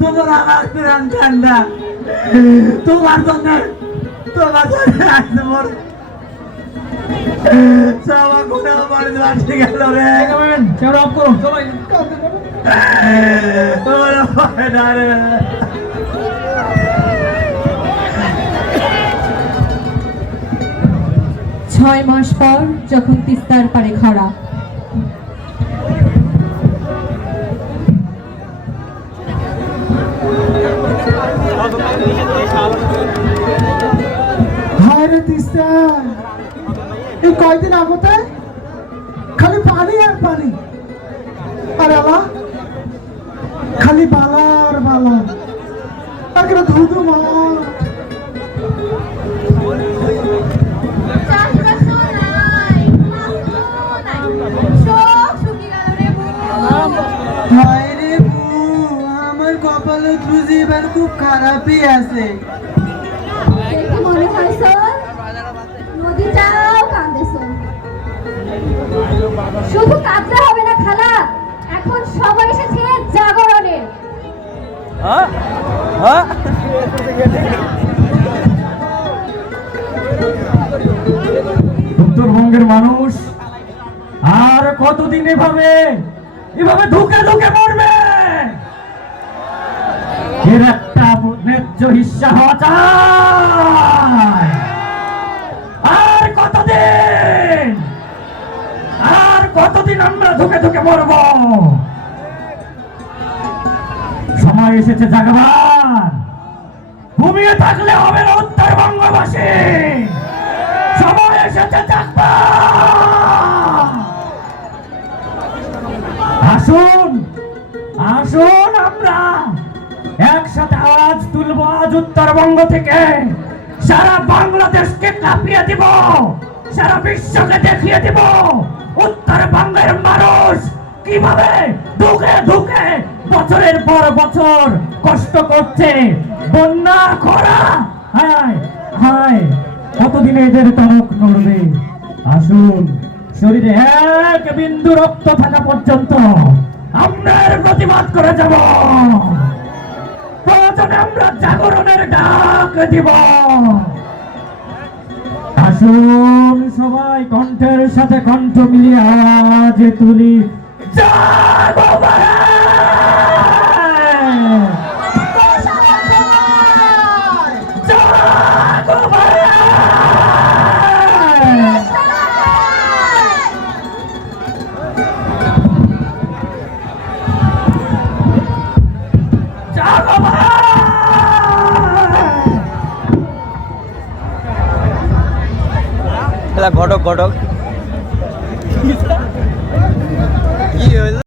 তোমার আমার প্রাণ ঠান্ডা তোমার জন্য আজ মোর সবা কোনে আমার বাঁচে গেল রে ক্যামেরা অফ করো সবাই তোমার ডারে 6 মাস পর যখন তিস্তার পারে খরা, হায়রে তিস্তা এই কয়দিন আগতে খালি পানি আর পানি, আরে আল্লাহ খালি বালা আর বালা, একটা ধুধু মার হায়রে বউ আমার কপালে তুজিবার খুব খারাপই আছে মনে হয় স্যার নদীটাও কান্দেছো। শুধু কাঁদতে হবে না খালা, এখন সময় এসেছে জাগরণের। উত্তরবঙ্গের মানুষ আর কতদিন এভাবে ধুকে ধুকে মরবে? এর একটা ন্যায্য হিস্সা হওয়া চাই। আর কতদিন আমরা ধুকে ধুকে মরব? সময় এসেছে জাগবার। ঘুমিয়ে থাকলে হবে না উত্তরবঙ্গবাসী, সময় এসেছে জাগবার। আসুন আসুন আমরা একসাথে আওয়াজ তুলবো। আজ উত্তরবঙ্গ থেকে সারা বাংলাদেশকে কাঁপিয়ে দিব, সারা বিশ্বকে দেখিয়ে দিব উত্তরবঙ্গের মানুষ কিভাবে ধুকে ধুকে বছরের পর বছর কষ্ট করছে। বন্যা খরা, হায় হায় কতদিনে এদের টনক নড়বে? আসুন, শরীরে এক বিন্দু রক্ত থাকা পর্যন্ত আমরা এর প্রতিবাদ করে যাব। প্রয়োজনে আমরা জাগরণের ডাক দিব। আসুন সবাই কণ্ঠের সাথে কণ্ঠ মিলিয়ে আওয়াজ তুলি, জাগো ভাই, জাগো ভাই। ঘটক ঘটক কি হইল?